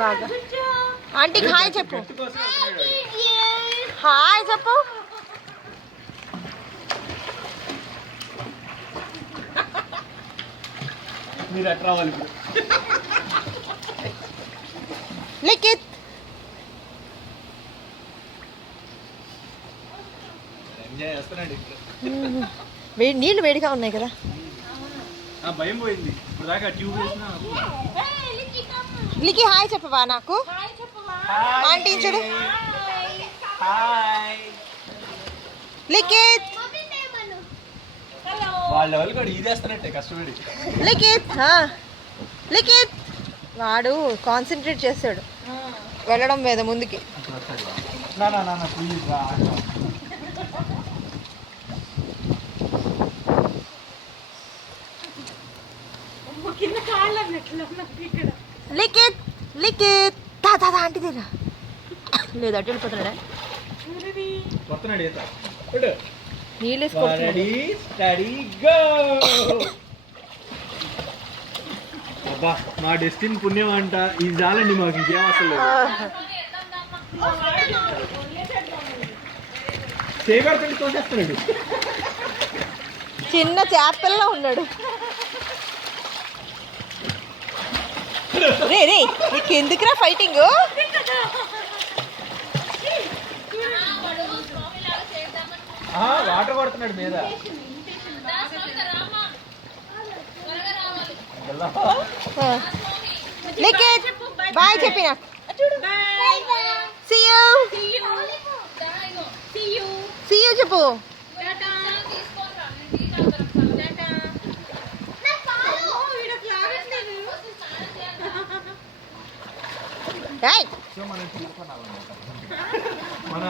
బాగా ఆంటీకి హాయ్ చెప్పు. హాయ్ చెప్పు. మీరు ఎట్లా రావాలి లిఖిత్ ఎంజాయ్ చేస్తానండి. నీళ్ళు వేడిగా ఉన్నాయి కదా. భయం పోయింది దాకా ట్యూబ్ వేసినా. లిఖి హాయ్ చెప్పవా నాకు. ఆంటీ చూడు. లిఖిత్ వాళ్ళ వాళ్ళు కూడా ఇదేస్తున్నట్టే కష్టపడి. లిఖిత్ లిఖిత్ వాడు కాన్సన్ట్రేట్ చేస్తాడు వెళ్ళడం మీద ముందుకి. లిఖిత్ లిఖిత్ దా ఆంటీ తీరా లేదు అటు వెళ్ళిపోతున్నాడా. నీళ్ళు అబ్బా మా డెస్టిన్ పుణ్యం అంట. ఇది చాలండి మాకు ఇంకేం అసలు సేపడుతుంటే తోసేస్తున్నాడు. చిన్న చేపల్లో ఉన్నాడు. రే రే నీకు ఎందుకురా ఫైటింగ్. వాటర్ పడుతున్నాడు మీద. లిఖిత్ బాయ్ చెప్పి నాకు. See you చెప్పు. మన